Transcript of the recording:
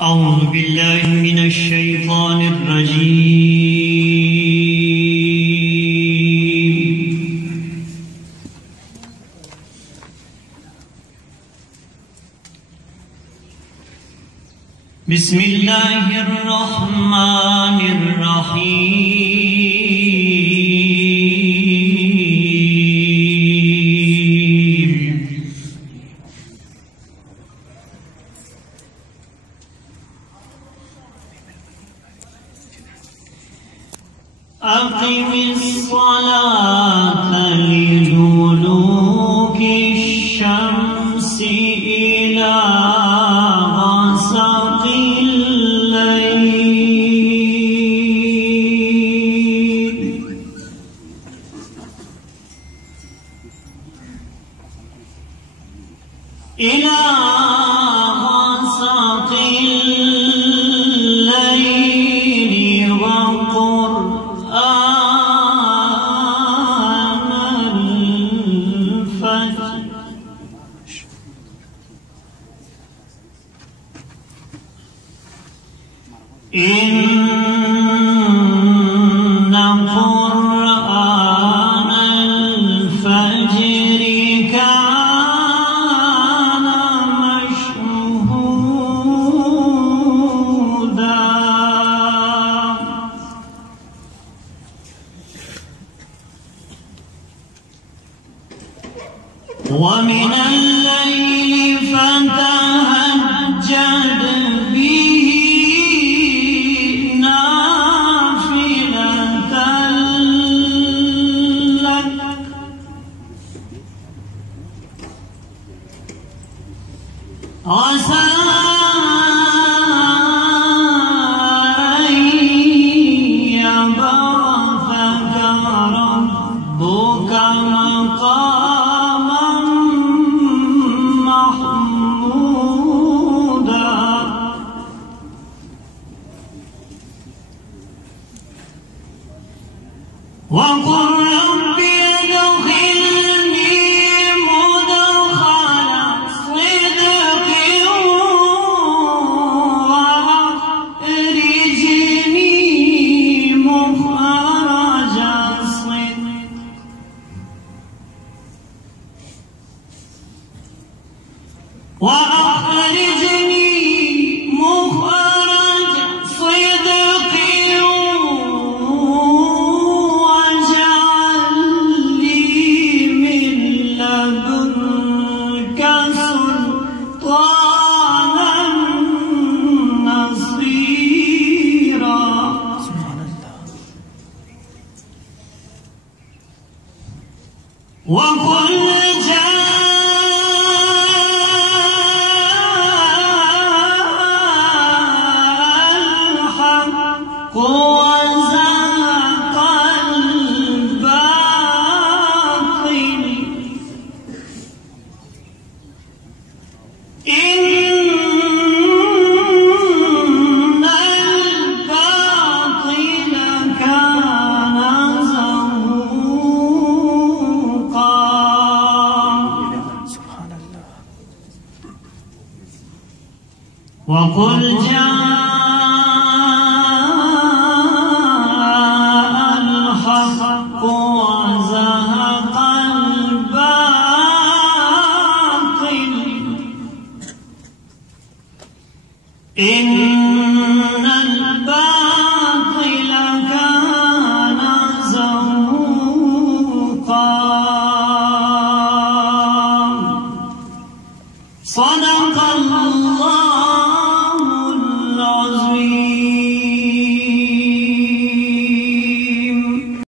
أعوذ بالله من الشيطان الرجيم. بسم الله الرحمن الرحيم. أقم الصلاة لدلوك الشمس إلى غسق الليل وقرآن الفجر إن قرآن الفجر كان مشهودا ومن الليل فتهجد به نافلة لك عسى أن يبعثك ربك مقاما محمودا وقل رب ادخلني مدخل صدق وأخرجني مخرج صدق واجعل لي من لدنك سلطانا نصيرا وقل وزهق الباطل إن الباطل كان زهوقا سبحان الله وقل الحق وزهق الباطل إن الباطل كان زهوقا